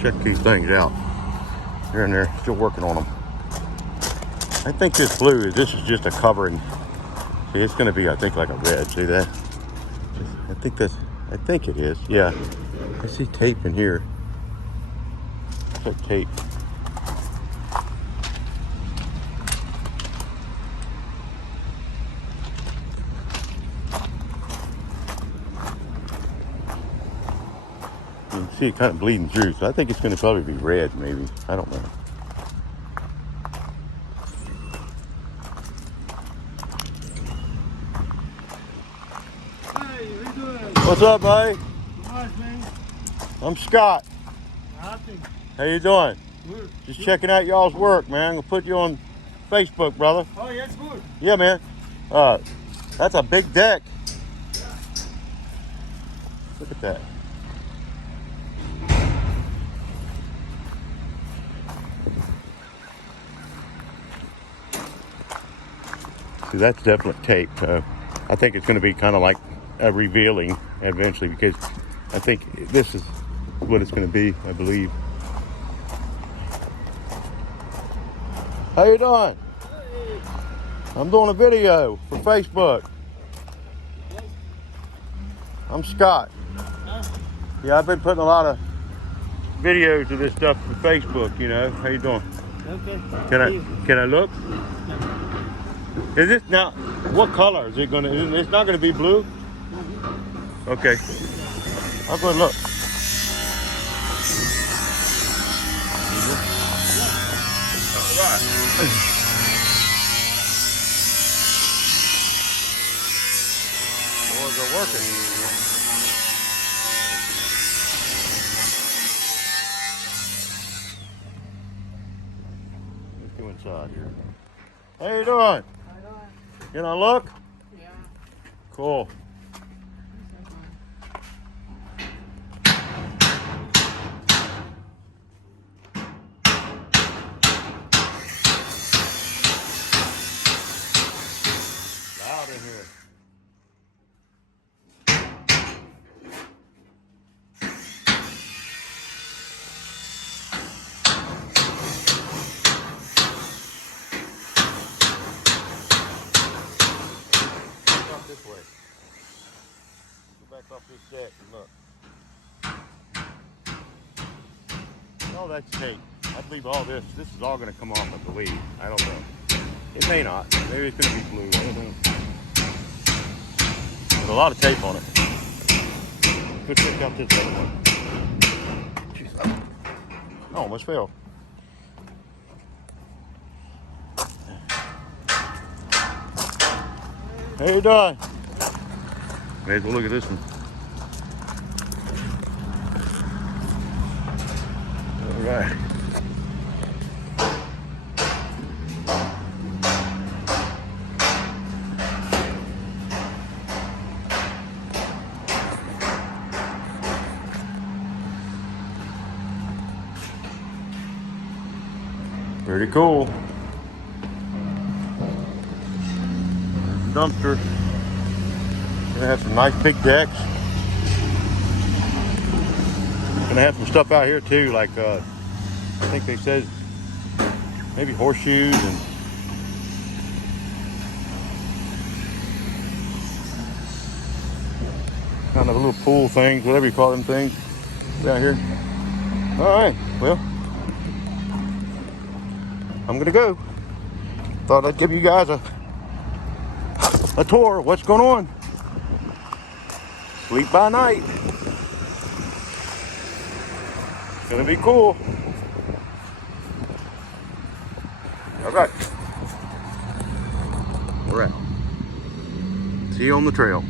check these things out. Here and there, still working on them. I think this blue, this is just a covering. See, it's gonna be, I think, like a red. See that? I think it is. Yeah. I see tape in here. What's that tape? You can see it kind of bleeding through, so I think it's going to probably be red, maybe. I don't know. Hey, how you doing? What's up, buddy? Nice, man. I'm Scott. Nothing. How you doing? Good. Just checking out y'all's work, man. I'm going to put you on Facebook, brother. Oh, yes, good. Yeah, man. That's a big deck. Look at that. See, that's definitely tape. I think it's going to be kind of like revealing eventually, because I think this is what it's going to be, I believe. How you doing? Hey. I'm doing a video for Facebook. I'm Scott. Huh? Yeah, I've been putting a lot of videos of this stuff for Facebook, you know. How you doing? Okay. Can I look? Is this now, what color is it gonna, it's not gonna be blue? Okay. I'm gonna look. All right. Boys are working. Let's go inside here. How you doing? Can I look? Yeah. Cool. Loud in here. This way. Go back off this deck and look. Oh, that's tape. I believe all this is all going to come off, I believe. I don't know. It may not. Maybe it's going to be blue. I don't know. There's a lot of tape on it. Could pick up this other one. Jeez. I almost fell. How you doing? May as well look at this one. All right. Pretty cool. Dumpster. Gonna have some nice big decks. Gonna have some stuff out here too, like I think they said maybe horseshoes and kind of little pool things, whatever you call them things down here. All right, well, I'm gonna go. Thought I'd give you guys a tour of what's going on. Sleep by night. It's gonna be cool. All right. We're out. See you on the trail.